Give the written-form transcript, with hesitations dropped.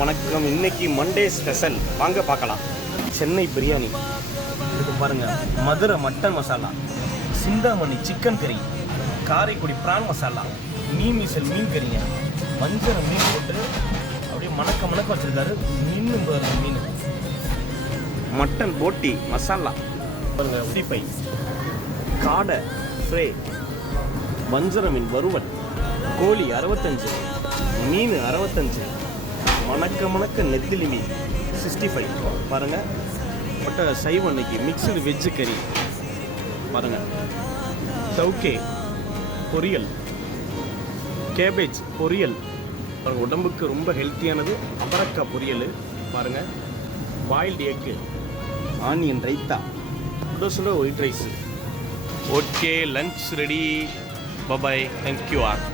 வணக்கம். இன்னைக்கு Monday special வாங்க பார்க்கலாம். சென்னை பிரியாணி இதுக்கு பாருங்கள். மதுரை மட்டன் மசாலா, சிந்தாமணி சிக்கன் கறி, காரைக்குடி பிரான் மசாலா, மீசல் மீன் கறிங்க, மஞ்சள் மீன் போட்டு அப்படியே மணக்க வச்சுருக்காரு. மீன் மீன் மட்டன் போட்டி மசாலா பாருங்கள். உடிப்பை காடை ஃப்ரை, வஞ்சர மீன் வறுவல், கோழி 65, மீன் 65, மணக்க நெத்திலி மீன் 65 பாருங்கள். பட்ட சைவம் இன்னைக்கு மிக்சடு வெஜ்ஜு கறி பாருங்கள். சவுக்கே பொரியல், கேபேஜ் பொரியல் பாருங்கள், உடம்புக்கு ரொம்ப ஹெல்த்தியானது. அவரக்காய் பொரியல் பாருங்கள். பாயில்டு எக்கு, ஆனியன் ரைத்தா, சுட white rice. Okay, lunch ready. Bye bye, thank you R.